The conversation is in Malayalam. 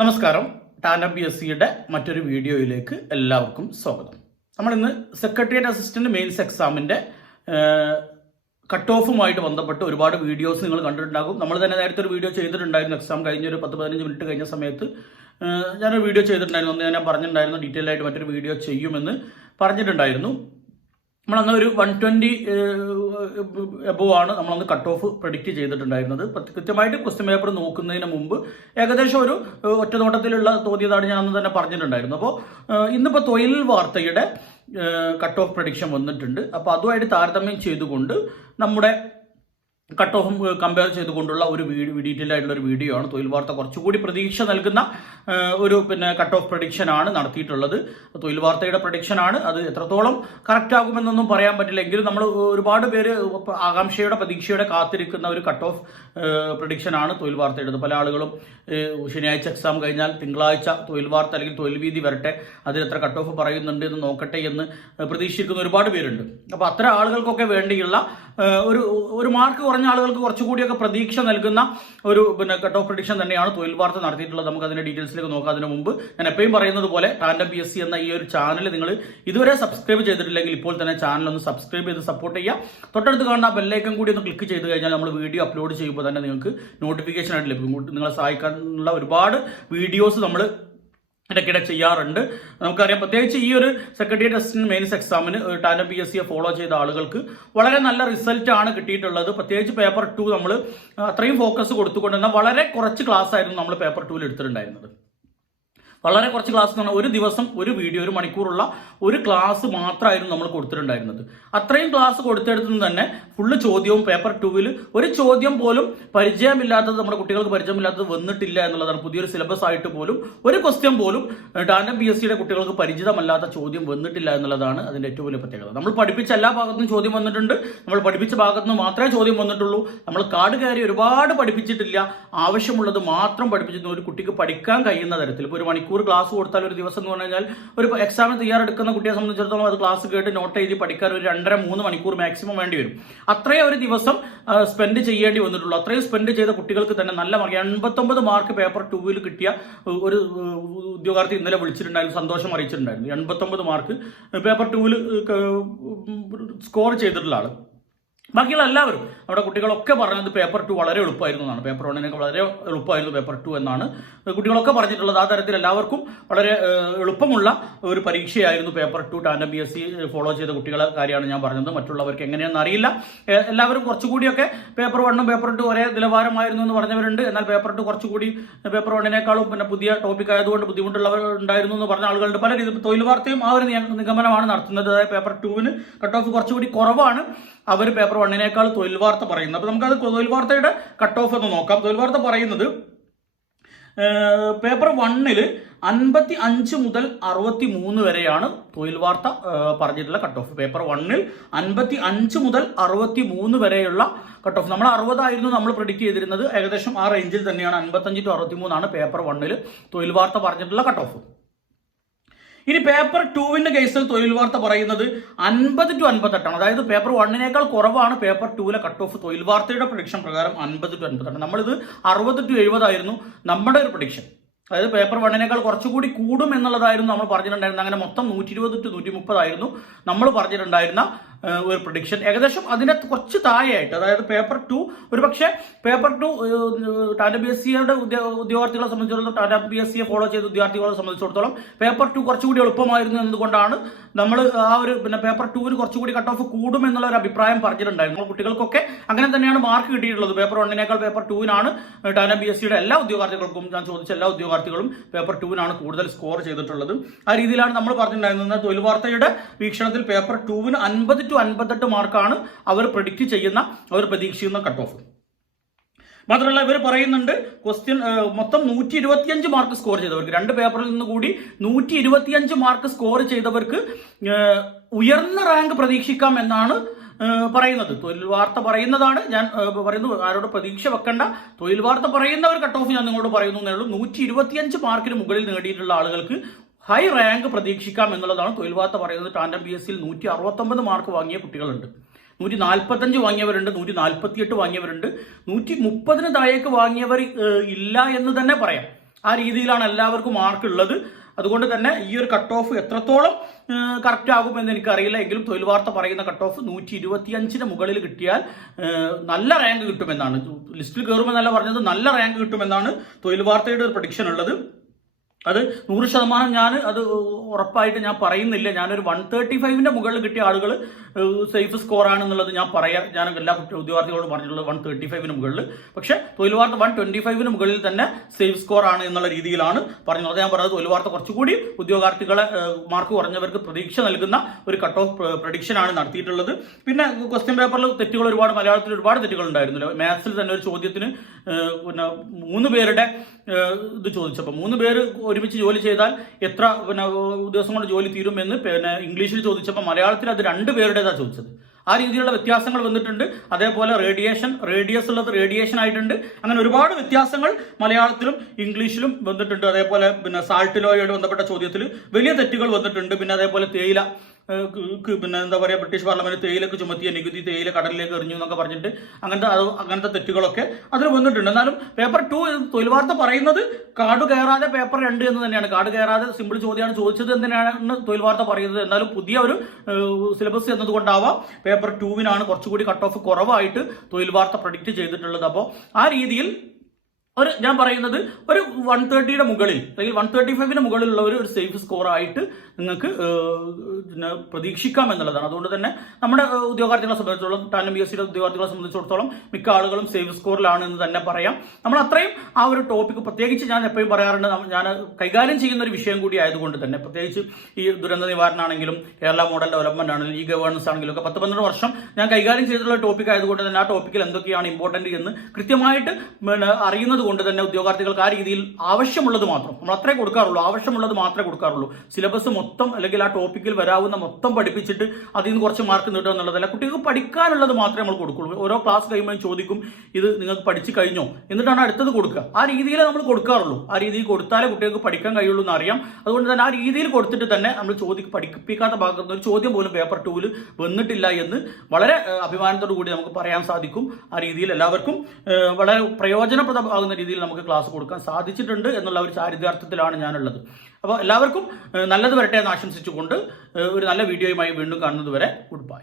നമസ്കാരം. ടാൻഡം PSCയുടെ മറ്റൊരു വീഡിയോയിലേക്ക് എല്ലാവർക്കും സ്വാഗതം. നമ്മളിന്ന് സെക്രട്ടേറിയറ്റ് അസിസ്റ്റന്റ് മെയിൻസ് എക്സാമിൻ്റെ കട്ട് ഓഫുമായിട്ട് ബന്ധപ്പെട്ട് ഒരുപാട് വീഡിയോസ് നിങ്ങൾ കണ്ടിട്ടുണ്ടാകും. നമ്മൾ തന്നെ നേരത്തെ ഒരു വീഡിയോ ചെയ്തിട്ടുണ്ടായിരുന്നു. എക്സാം കഴിഞ്ഞൊരു 10-15 മിനിറ്റ് കഴിഞ്ഞ സമയത്ത് ഞാനൊരു വീഡിയോ ചെയ്തിട്ടുണ്ടായിരുന്നു. അന്ന് ഞാൻ പറഞ്ഞിട്ടുണ്ടായിരുന്നു ഡീറ്റെയിൽ ആയിട്ട് മറ്റൊരു വീഡിയോ ചെയ്യുമെന്ന് പറഞ്ഞിട്ടുണ്ടായിരുന്നു. നമ്മളന്ന് ഒരു 120 എബോവ് ആണ് നമ്മളന്ന് കട്ട് ഓഫ് പ്രഡിക്റ്റ് ചെയ്തിട്ടുണ്ടായിരുന്നത്. കൃത്യമായിട്ട് ക്വസ്റ്റ്യൻ പേപ്പർ നോക്കുന്നതിന് മുമ്പ് ഏകദേശം ഒരു ഒറ്റനോട്ടത്തിലുള്ള തോന്നിയതാണ് ഞാൻ അന്ന് തന്നെ പറഞ്ഞിട്ടുണ്ടായിരുന്നു. അപ്പോൾ ഇന്നിപ്പോൾ തൊഴിൽ വാർത്തയുടെ കട്ട് ഓഫ് പ്രഡിക്ഷൻ വന്നിട്ടുണ്ട്. അപ്പോൾ അതുമായിട്ട് താരതമ്യം ചെയ്തുകൊണ്ട് നമ്മുടെ കട്ട് ഓഫും കമ്പയർ ചെയ്തുകൊണ്ടുള്ള ഒരു ഡീറ്റെയിൽ ആയിട്ടുള്ള ഒരു വീഡിയോ ആണ്. തൊഴിൽ വാർത്ത കുറച്ചുകൂടി പ്രതീക്ഷ നൽകുന്ന ഒരു കട്ട് ഓഫ് പ്രഡിക്ഷൻ ആണ് നടത്തിയിട്ടുള്ളത്. തൊഴിൽ വാർത്തയുടെ പ്രഡിക്ഷൻ ആണ്. അത് എത്രത്തോളം കറക്റ്റ് ആകുമെന്നൊന്നും പറയാൻ പറ്റില്ല. എങ്കിലും നമ്മൾ ഒരുപാട് പേര് ആകാംക്ഷയുടെ പ്രതീക്ഷയുടെ കാത്തിരിക്കുന്ന ഒരു കട്ട് ഓഫ് പ്രഡിക്ഷൻ ആണ് തൊഴിൽ വാർത്തയുടെ. പല ആളുകളും ശനിയാഴ്ച എക്സാം കഴിഞ്ഞാൽ തിങ്കളാഴ്ച തൊഴിൽ വാർത്ത അല്ലെങ്കിൽ തൊഴിൽ വീതി വരട്ടെ, അതിൽ എത്ര കട്ട് ഓഫ് പറയുന്നുണ്ട് എന്ന് നോക്കട്ടെ എന്ന് പ്രതീക്ഷിക്കുന്ന ഒരുപാട് പേരുണ്ട്. അപ്പോൾ അത്തരം ആളുകൾക്കൊക്കെ വേണ്ടിയുള്ള ഒരു മാർക്ക് കുറഞ്ഞ ആളുകൾക്ക് കുറച്ചുകൂടിയൊക്കെ പ്രതീക്ഷ നൽകുന്ന ഒരു കട്ട് ഓഫ് പ്രഡിക്ഷൻ തന്നെയാണ് തൊഴിൽ വാർത്ത നടത്തിയിട്ടുള്ളത്. നമുക്ക് അതിന്റെ ഡീറ്റെയിൽസിലേക്ക് നോക്കാം. അതിന് മുമ്പ് ഞാൻ എപ്പോഴും പറയുന്നത് പോലെ ടാൻഡം PSC എന്ന ഈ ഒരു ചാനൽ നിങ്ങൾ ഇതുവരെ സബ്സ്ക്രൈബ് ചെയ്തിട്ടില്ലെങ്കിൽ ഇപ്പോൾ തന്നെ ചാനൽ ഒന്ന് സബ്സ്ക്രൈബ് ചെയ്ത് സപ്പോർട്ട് ചെയ്യുക. തൊട്ടടുത്ത് കാണുന്ന ബെല്ലൈക്കൺ കൂടി ഒന്ന് ക്ലിക്ക് ചെയ്ത് കഴിഞ്ഞാൽ നമ്മൾ വീഡിയോ അപ്ലോഡ് ചെയ്യുമ്പോൾ തന്നെ നിങ്ങൾക്ക് നോട്ടിഫിക്കേഷൻ ആയിട്ട് ലഭിക്കും. നിങ്ങളെ സഹായിക്കാനുള്ള ഒരുപാട് വീഡിയോസ് നമ്മൾ ഇടയ്ക്കിടെ ചെയ്യാറുണ്ട്. നമുക്കറിയാം, പ്രത്യേകിച്ച് ഈ ഒരു സെക്രട്ടേറിയറ്റ് അസിസ്റ്റന്റ് മെയിൻസ് എക്സാമിന് ടാൻഡം PSCയെ ഫോളോ ചെയ്ത ആളുകൾക്ക് വളരെ നല്ല റിസൾട്ട് ആണ് കിട്ടിയിട്ടുള്ളത്. പ്രത്യേകിച്ച് പേപ്പർ 2 നമ്മൾ അത്രയും ഫോക്കസ് കൊടുത്തുകൊണ്ടിരുന്ന വളരെ കുറച്ച് ക്ലാസ് ആയിരുന്നു നമ്മൾ പേപ്പർ 2 എടുത്തിട്ടുണ്ടായിരുന്നത്. വളരെ കുറച്ച് ക്ലാസ് എന്ന് പറഞ്ഞാൽ ഒരു ദിവസം ഒരു വീഡിയോ, ഒരു മണിക്കൂറുള്ള ഒരു ക്ലാസ് മാത്രമായിരുന്നു നമ്മൾ കൊടുത്തിട്ടുണ്ടായിരുന്നത്. അത്രയും ക്ലാസ് കൊടുത്തെടുത്തുനിന്ന് തന്നെ ഫുള്ള് ചോദ്യവും പേപ്പർ 2 ഒരു ചോദ്യം പോലും പരിചയമില്ലാത്തത്, നമ്മുടെ കുട്ടികൾക്ക് പരിചയമില്ലാത്തത് വന്നിട്ടില്ല എന്നുള്ളതാണ്. പുതിയൊരു സിലബസ് ആയിട്ട് പോലും ഒരു ക്വസ്റ്റ്യൻ പോലും ടാൻഡം PSCയുടെ കുട്ടികൾക്ക് പരിചിതമല്ലാത്ത ചോദ്യം വന്നിട്ടില്ല എന്നുള്ളതാണ് അതിന്റെ ഏറ്റവും വലിയ പ്രത്യേകത. നമ്മൾ പഠിപ്പിച്ച എല്ലാ ഭാഗത്തും ചോദ്യം വന്നിട്ടുണ്ട്. നമ്മൾ പഠിപ്പിച്ച ഭാഗത്തു നിന്ന് മാത്രമേ ചോദ്യം വന്നിട്ടുള്ളൂ. നമ്മൾ കാട് കയറി ഒരുപാട് പഠിപ്പിച്ചിട്ടില്ല. ആവശ്യമുള്ളത് മാത്രം പഠിപ്പിച്ചിരുന്നു. ഒരു കുട്ടിക്ക് പഠിക്കാൻ കഴിയുന്ന തരത്തിൽ ഇപ്പോൾ ഒരു മണിക്കൂർ ക്ലാസ് കൊടുത്താൽ ഒരു ദിവസം എന്ന് പറഞ്ഞു കഴിഞ്ഞാൽ ഒരു എക്സാമിന് തയ്യാറെടുക്കുന്ന കുട്ടിയെ സംബന്ധിച്ചിടത്തോളം അത് ക്ലാസ് കേട്ട് നോട്ട് എഴുതി പഠിക്കാൻ ഒരു 2.5-3 മണിക്കൂർ മാക്സിമം വേണ്ടി വരും. അത്രയും ഒരു ദിവസം സ്പെൻഡ് ചെയ്യേണ്ടി വന്നിട്ടുള്ളൂ. അത്രയും സ്പെൻഡ് ചെയ്ത കുട്ടികൾക്ക് തന്നെ നല്ല മാർക്ക് 89 മാർക്ക് പേപ്പർ 2 കിട്ടിയ ഒരു ഉദ്യോഗാർത്ഥി ഇന്നലെ വിളിച്ചിട്ടുണ്ടായിരുന്നു, സന്തോഷം അറിയിച്ചിട്ടുണ്ടായിരുന്നു. 89 മാർക്ക് പേപ്പർ 2 സ്കോർ ചെയ്തിട്ടുള്ള ആള്. ബാക്കിയുള്ള എല്ലാവരും അവിടെ കുട്ടികളൊക്കെ പറഞ്ഞത് പേപ്പർ 2 വളരെ എളുപ്പമായിരുന്നു എന്നാണ്. പേപ്പർ 1 വളരെ എളുപ്പമായിരുന്നു പേപ്പർ 2 എന്നാണ് കുട്ടികളൊക്കെ പറഞ്ഞിട്ടുള്ളത്. ആ തരത്തിൽ എല്ലാവർക്കും വളരെ എളുപ്പമുള്ള ഒരു പരീക്ഷയായിരുന്നു പേപ്പർ 2. ടാൻഡം PSC ഫോളോ ചെയ്ത കുട്ടികളെ കാര്യമാണ് ഞാൻ പറഞ്ഞത്. മറ്റുള്ളവർക്ക് എങ്ങനെയാണെന്ന് അറിയില്ല. എല്ലാവരും കുറച്ചുകൂടിയൊക്കെ പേപ്പർ 1ഉം പേപ്പർ 2 ഒരേ നിലവാരമായിരുന്നു എന്ന് പറഞ്ഞവരുണ്ട്. എന്നാൽ പേപ്പർ 2 കുറച്ചുകൂടി പേപ്പർ 1നേക്കാളും പുതിയ ടോപ്പിക് ആയതുകൊണ്ട് ബുദ്ധിമുട്ടുള്ളവർ ഉണ്ടായിരുന്നു എന്ന് പറഞ്ഞ ആളുകളുണ്ട്. പല രീതിയിൽ തൊഴിൽ വാർത്തയും ആ ഒരു നിഗമനമാണ് നടത്തുന്നത്. അതായത് പേപ്പർ 2 കട്ട് ഓഫ് കുറച്ചുകൂടി കുറവാണ്. അവർ പേപ്പർ 1നേക്കാൾ തൊഴിൽ വാർത്ത പറയുന്നത്. അപ്പോൾ നമുക്കത് തൊഴിൽ വാർത്തയുടെ കട്ട് ഓഫ് എന്ന് നോക്കാം. തൊഴിൽ വാർത്ത പറയുന്നത് പേപ്പർ 1 55 മുതൽ 63 വരെയാണ് തൊഴിൽ വാർത്ത പറഞ്ഞിട്ടുള്ള കട്ട് ഓഫ്. പേപ്പർ 1 55 മുതൽ 63 വരെയുള്ള കട്ട് ഓഫ്. നമ്മൾ 60 ആയിരുന്നു നമ്മൾ പ്രെഡിക്റ്റ് ചെയ്തിരുന്നത്. ഏകദേശം ആ റേഞ്ചിൽ തന്നെയാണ്. 55 to 63 പേപ്പർ 1 തൊഴിൽ വാർത്ത പറഞ്ഞിട്ടുള്ള കട്ട് ഓഫ്. ഇനി പേപ്പർ 2 കേസിൽ തൊഴിൽ വാർത്ത പറയുന്നത് 50 to 58 ആണ്. അതായത് പേപ്പർ 1നേക്കാൾ കുറവാണ് പേപ്പർ 2 കട്ട് ഓഫ്. തൊഴിൽ വാർത്തയുടെ പ്രഡിക്ഷൻ പ്രകാരം 50 to 58. നമ്മളിത് 60 to 70 ആയിരുന്നു നമ്മുടെ ഒരു പ്രഡിക്ഷൻ. അതായത് പേപ്പർ 1നേക്കാൾ കുറച്ചുകൂടി കൂടും എന്നുള്ളതായിരുന്നു നമ്മൾ പറഞ്ഞിട്ടുണ്ടായിരുന്നത്. അങ്ങനെ മൊത്തം 120 to 130 ആയിരുന്നു നമ്മൾ പറഞ്ഞിട്ടുണ്ടായിരുന്ന ഒരു പ്രഡിക്ഷൻ. ഏകദേശം അതിന്റെ കുറച്ച് താഴെയായിട്ട്, അതായത് പേപ്പർ 2 ഒരു പക്ഷേ പേപ്പർ 2 ടാൻഡം PSCയുടെ ഉദ്യോഗാർത്ഥികളെ സംബന്ധിച്ചിടത്തോളം, ടാൻഡം PSCയെ ഫോളോ ചെയ്ത ഉദ്യോഗാർത്ഥികളെ സംബന്ധിച്ചിടത്തോളം പേപ്പർ 2 കുറച്ചുകൂടി എളുപ്പമായിരുന്നു എന്നതുകൊണ്ടാണ് നമ്മൾ ആ ഒരു പേപ്പർ 2 കുറച്ചുകൂടി കട്ട് ഓഫ് കൂടും എന്നുള്ള ഒരു അഭിപ്രായം പറഞ്ഞിട്ടുണ്ടായിരുന്നു. കുട്ടികൾക്കൊക്കെ അങ്ങനെ തന്നെയാണ് മാർക്ക് കിട്ടിയിട്ടുള്ളത്. പേപ്പർ 1നേക്കാൾ പേപ്പർ 2 ടാൻഡം PSCയുടെ എല്ലാ ഉദ്യോഗാർത്ഥികൾക്കും, ഞാൻ ചോദിച്ച എല്ലാ ഉദ്യോഗാർത്ഥികളും പേപ്പർ 2 കൂടുതൽ സ്കോർ ചെയ്തിട്ടുള്ളത്. ആ രീതിയിലാണ് നമ്മൾ പറഞ്ഞിട്ടുണ്ടായിരുന്നത്. തൊഴിൽ വാർത്തയുടെ വീക്ഷണത്തിൽ പേപ്പർ 2 50 to 58 മാർക്കാണ് അവർ പ്രെഡിക്റ്റ് ചെയ്യുന്ന, അവർ പ്രതീക്ഷിക്കുന്ന കട്ട് ഓഫ്. മാത്രമല്ല ഇവർ പറയുന്നുണ്ട് ക്വസ്റ്റ്യൻ മൊത്തം 125 മാർക്ക് സ്കോർ ചെയ്തവർക്ക്, 2 പേപ്പറിൽ നിന്ന് കൂടി 125 മാർക്ക് സ്കോർ ചെയ്തവർക്ക് ഉയർന്ന റാങ്ക് പ്രതീക്ഷിക്കാം എന്നാണ് പറയുന്നത്. തൊഴിൽ വാർത്ത പറയുന്നതാണ്. ഞാൻ പറയുന്നു, ആരോട് പ്രതീക്ഷ വെക്കണ്ട. തൊഴിൽ വാർത്ത പറയുന്ന ഒരു കട്ട് ഓഫ് ഞാൻ നിങ്ങളോട് പറയുന്നു എന്നേ ഉള്ളൂ. 125 മാർക്കിന് മുകളിൽ നേടിയിട്ടുള്ള ആളുകൾക്ക് ഹൈ റാങ്ക് പ്രതീക്ഷിക്കാം എന്നുള്ളതാണ് തൊഴിൽ വാർത്ത പറയുന്നത്. ടാൻഡം PSCയിൽ 169 മാർക്ക് വാങ്ങിയ കുട്ടികളുണ്ട്. 145 വാങ്ങിയവരുണ്ട്, 148 വാങ്ങിയവരുണ്ട്, 130 താഴേക്ക് വാങ്ങിയവർ ഇല്ല എന്ന് തന്നെ പറയാം. ആ രീതിയിലാണ് എല്ലാവർക്കും മാർക്ക് ഉള്ളത്. അതുകൊണ്ട് തന്നെ ഈ ഒരു കട്ട് ഓഫ് എത്രത്തോളം കറക്റ്റ് ആകുമെന്ന് എനിക്കറിയില്ല. എങ്കിലും തൊഴിൽ വാർത്ത പറയുന്ന കട്ട് ഓഫ് 125 മുകളിൽ കിട്ടിയാൽ നല്ല റാങ്ക് കിട്ടുമെന്നാണ്. ലിസ്റ്റിൽ കയറുമെന്നല്ല പറഞ്ഞത്, നല്ല റാങ്ക് കിട്ടുമെന്നാണ് തൊഴിൽ വാർത്തയുടെ ഒരു പ്രഡിക്ഷൻ ഉള്ളത്. അത് 100% ഞാൻ അത് ഉറപ്പായിട്ട് ഞാൻ പറയുന്നില്ല. ഞാനൊരു 135 മുകളിൽ കിട്ടിയ ആളുകൾ സേഫ് സ്കോർ ആണെന്നുള്ളത് ഞാൻ എല്ലാ ഉദ്യോഗാർത്ഥികളോടും പറഞ്ഞിട്ടുള്ളത് 135 മുകളിൽ. പക്ഷേ തൊഴിൽ വാർത്ത 125 മുകളിൽ തന്നെ സേഫ് സ്കോർ ആണ് എന്നുള്ള രീതിയിലാണ് പറഞ്ഞത്. അത് ഞാൻ പറഞ്ഞത് തൊഴിൽ വാർത്ത കുറച്ചുകൂടി ഉദ്യോഗാർത്ഥികളെ മാർക്ക് കുറഞ്ഞവർക്ക് പ്രതീക്ഷ നൽകുന്ന ഒരു കട്ട് ഓഫ് പ്രഡിക്ഷൻ ആണ് നടത്തിയിട്ടുള്ളത്. പിന്നെ ക്വസ്റ്റ്യൻ പേപ്പറിൽ തെറ്റുകൾ മലയാളത്തിൽ ഒരുപാട് തെറ്റുകൾ ഉണ്ടായിരുന്നില്ല. മാത്സിൽ തന്നെ ഒരു ചോദ്യത്തിന് പിന്നെ 3 പേരുടെ ഇത് ചോദിച്ചപ്പോൾ 3 പേര് ഒരുമിച്ച് ജോലി ചെയ്താൽ എത്ര ദിവസം കൊണ്ട് ജോലി തീരുമെന്ന് ഇംഗ്ലീഷിൽ ചോദിച്ചപ്പോൾ മലയാളത്തിൽ അത് 2 പേരുടേതാണ് ചോദിച്ചത്. ആ രീതിയിലുള്ള വ്യത്യാസങ്ങൾ വന്നിട്ടുണ്ട്. അതേപോലെ റേഡിയസ് ഉള്ളത് റേഡിയേഷൻ ആയിട്ടുണ്ട്. അങ്ങനെ ഒരുപാട് വ്യത്യാസങ്ങൾ മലയാളത്തിലും ഇംഗ്ലീഷിലും വന്നിട്ടുണ്ട്. അതേപോലെ സാൾട്ട് ലോയോട് ബന്ധപ്പെട്ട ചോദ്യത്തിൽ വലിയ തെറ്റുകൾ വന്നിട്ടുണ്ട്. പിന്നെ അതേപോലെ തേയില എന്താ പറയുക, ബ്രിട്ടീഷ് പാർലമെന്റ് തേയിലക്ക് ചുമത്തിയ നികുതി തേയില കടലിലേക്ക് എറിഞ്ഞു എന്നൊക്കെ പറഞ്ഞിട്ട് അങ്ങനത്തെ തെറ്റുകളൊക്കെ അതിൽ വന്നിട്ടുണ്ട്. എന്നാലും പേപ്പർ 2 തൊഴിൽ വാർത്ത പറയുന്നത് കാട് കയറാതെ പേപ്പർ 2 എന്ന് തന്നെയാണ്. കാട് കയറാതെ സിമ്പിൾ ചോദ്യമാണ് ചോദിച്ചത് എന്തിനാണ് തൊഴിൽ വാർത്ത പറയുന്നത്. എന്നാലും പുതിയ ഒരു സിലബസ് എന്നതുകൊണ്ടാവാം പേപ്പർ 2 കുറച്ചുകൂടി കട്ട് ഓഫ് കുറവായിട്ട് തൊഴിൽ വാർത്ത പ്രഡിക്റ്റ് ചെയ്തിട്ടുള്ളത്. അപ്പോൾ ആ രീതിയിൽ ഞാൻ പറയുന്നത് ഒരു 130 മുകളിൽ അല്ലെങ്കിൽ 135 മുകളിലുള്ള ഒരു സേഫ് സ്കോർ ആയിട്ട് നിങ്ങൾക്ക് പ്രതീക്ഷിക്കാം എന്നുള്ളതാണ്. അതുകൊണ്ട് തന്നെ നമ്മുടെ ഉദ്യോഗാർത്ഥികളെ സംബന്ധിച്ചിടത്തോളം ടാലന്റ് PSCയുടെ ഉദ്യോഗാർത്ഥികളെ സംബന്ധിച്ചിടത്തോളം മിക്ക ആളുകളും സേഫ് സ്കോറിലാണ് എന്ന് തന്നെ പറയാം. നമ്മൾ അത്രയും ആ ഒരു ടോപ്പിക് പ്രത്യേകിച്ച് ഞാൻ എപ്പോഴും പറയാറുണ്ട്, ഞാൻ കൈകാര്യം ചെയ്യുന്ന ഒരു വിഷയം കൂടി ആയതുകൊണ്ട് തന്നെ, പ്രത്യേകിച്ച് ഈ ദുരന്ത നിവാരണമാണെങ്കിലും കേരള മോഡൽ ഡെവലപ്മെന്റ് ആണെങ്കിലും ഈ ഗവേണൻസ് ആണെങ്കിലും ഒക്കെ 10-12 വർഷം ഞാൻ കൈകാര്യം ചെയ്തിട്ടുള്ള ടോപ്പിക് ആയതുകൊണ്ട് തന്നെ ആ ടോപ്പിക്കിൽ എന്തൊക്കെയാണ് ഇമ്പോർട്ടന്റ് എന്ന് കൃത്യമായിട്ട് അറിയുന്നത് കൊണ്ട് തന്നെ ഉദ്യോഗാർത്ഥികൾക്ക് ആ രീതിയിൽ ആവശ്യമുള്ളത് മാത്രം നമ്മൾ അത്രേ കൊടുക്കാറുള്ളൂ. ആവശ്യമുള്ളത് മാത്രമേ കൊടുക്കാറുള്ളൂ. സിലബസ് മൊത്തം അല്ലെങ്കിൽ ആ ടോപ്പിക്കിൽ വരാവുന്ന മൊത്തം പഠിപ്പിച്ചിട്ട് അതിൽ നിന്ന് കുറച്ച് മാർക്ക് നേടുക എന്നുള്ളതല്ല. കുട്ടികൾക്ക് പഠിക്കാനുള്ളത് മാത്രമേ നമ്മൾ കൊടുക്കുള്ളൂ. ഓരോ ക്ലാസ് കഴിയുമ്പോൾ ചോദിക്കും ഇത് നിങ്ങൾക്ക് പഠിച്ചു കഴിഞ്ഞോ, എന്നിട്ടാണ് അടുത്തത് കൊടുക്കുക. ആ രീതിയിൽ നമ്മൾ കൊടുക്കാറുള്ളൂ. ആ രീതിയിൽ കൊടുത്താലേ കുട്ടികൾക്ക് പഠിക്കാൻ കഴിയുള്ളൂ എന്ന് അറിയാം. അതുകൊണ്ട് തന്നെ ആ രീതിയിൽ കൊടുത്തിട്ട് തന്നെ നമ്മൾ പഠിപ്പിക്കാത്ത ഭാഗത്ത് ഒരു ചോദ്യം പോലും പേപ്പർ 2 വന്നിട്ടില്ല എന്ന് വളരെ അഭിമാനത്തോടു കൂടി നമുക്ക് പറയാൻ സാധിക്കും. ആ രീതിയിൽ എല്ലാവർക്കും വളരെ പ്രയോജനപ്രദമാകുന്ന രീതിയിൽ നമുക്ക് ക്ലാസ് കൊടുക്കാൻ സാധിച്ചിട്ടുണ്ട് എന്നുള്ള ഒരു ചാരിതാർത്ഥ്യത്തിലാണ് ഞാനുള്ളത്. അപ്പോൾ എല്ലാവർക്കും നല്ലത് വരട്ടെ എന്ന് ആശംസിച്ചുകൊണ്ട് ഒരു നല്ല വീഡിയോയുമായി വീണ്ടും കാണുന്നത് വരെ ഗുഡ് ബൈ.